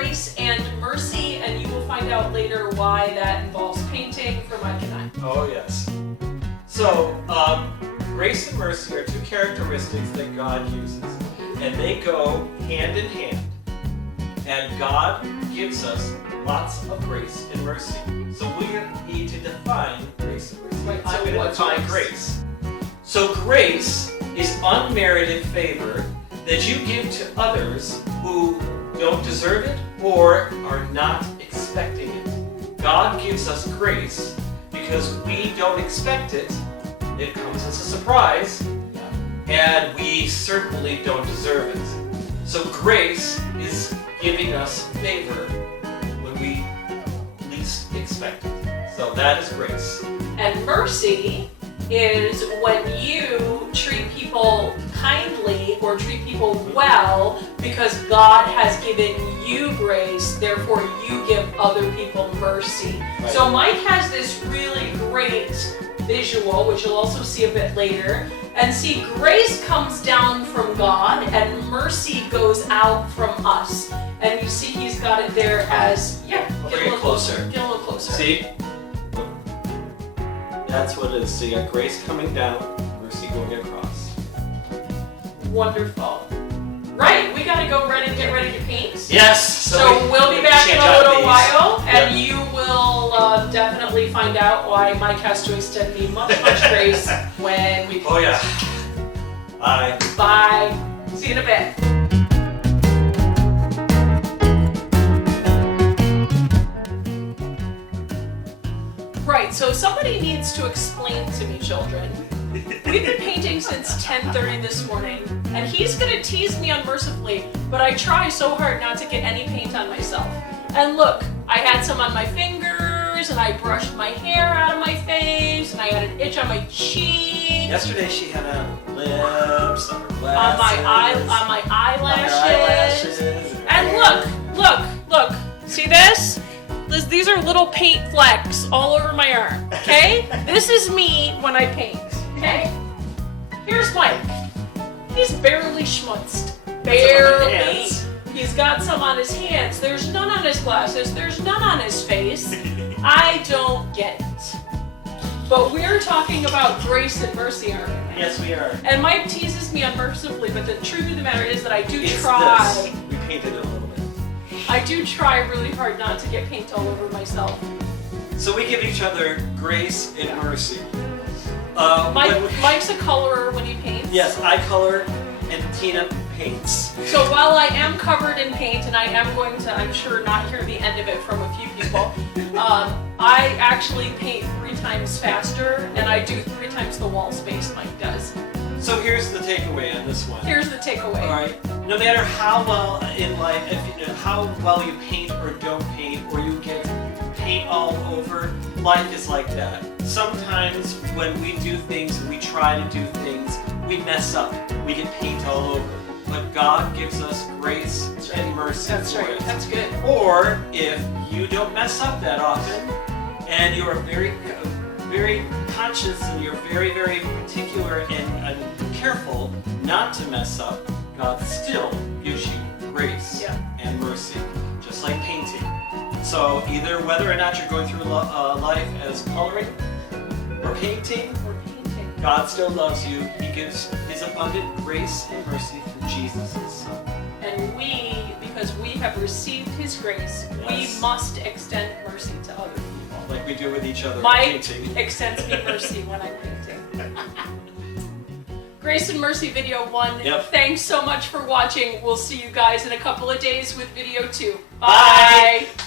grace and mercy, and you will find out later why that involves painting for Mike and I. Oh, yes. So, grace and mercy are two characteristics that God uses, and they go hand in hand. And God gives us lots of grace and mercy. So we need to define grace and mercy. Right, I'm so going to what's define grace. So grace is unmerited favor that you give to others who don't deserve it or are not expecting it. God gives us grace because we don't expect it. It comes as a surprise, and we certainly don't deserve it. So grace is giving us favor when we least expect it. So that is grace. And mercy is when you treat people kindly or treat people well because God has given you grace, therefore you give other people mercy. Right. So Mike has this really great visual, which you'll also see a bit later. And see, grace comes down from God and mercy goes out from us. And you see he's got it there as, I'll bring it closer. Get a little closer. See? That's what it is. So you got grace coming down, mercy going across. Wonderful. Right, we gotta go get ready to paint. Yes! So we'll be back in change a out little these. while, and Yep. you will definitely find out why Mike has to extend me much grace when we paint. Oh yeah. Bye. Bye. See you in a bit. Right, so somebody needs to explain to me, children. We've been painting since 10:30 this morning, and he's gonna tease me unmercifully, but I try so hard not to get any paint on myself. And look, I had some on my fingers, and I brushed my hair out of my face, and I had an itch on my cheek. Yesterday she had on lips, on her glasses, On my eyelashes. eyelashes. And look, see this? These are little paint flecks all over my arm, okay? This is me when I paint, okay? Here's Mike. He's barely schmutzed. Barely. hands. He's got some on his hands. There's none on his glasses. There's none on his face. I don't get it. But we're talking about grace and mercy, aren't we? Yes, we are. And Mike teases me unmercifully, but the truth of the matter is that I do It's try. this. We painted it a little bit. I do try really hard not to get paint all over myself. So we give each other grace and mercy. Mike's a colorer when he paints. Yes, I color and Tina paints. So while I am covered in paint, and I am going to, I'm sure, not hear the end of it from a few people, I actually paint 3 times faster, and I do 3 times the wall space Mike does. So here's the takeaway on this one. Here's the takeaway. All right. No matter how well in life, how well you paint or don't paint, or you get paint all over, life is like that. Sometimes when we do things and we try to do things, we mess up. We get paint all over. But God gives us grace and mercy That's for right. it. That's good. Or if you don't mess up that often, and you're very, very conscious and you're very, very particular and careful not to mess up, God still gives you grace and mercy, just like painting. So either whether or not you're going through life as coloring or painting, God still loves you. He gives His abundant grace and mercy through Jesus, His Son. And we, because we have received His grace, we must extend mercy to other people. Like we do with each other Mike painting. extends me mercy when I'm painting. Grace and Mercy video 1. Yep. Thanks so much for watching. We'll see you guys in a couple of days with video 2. Bye. Bye.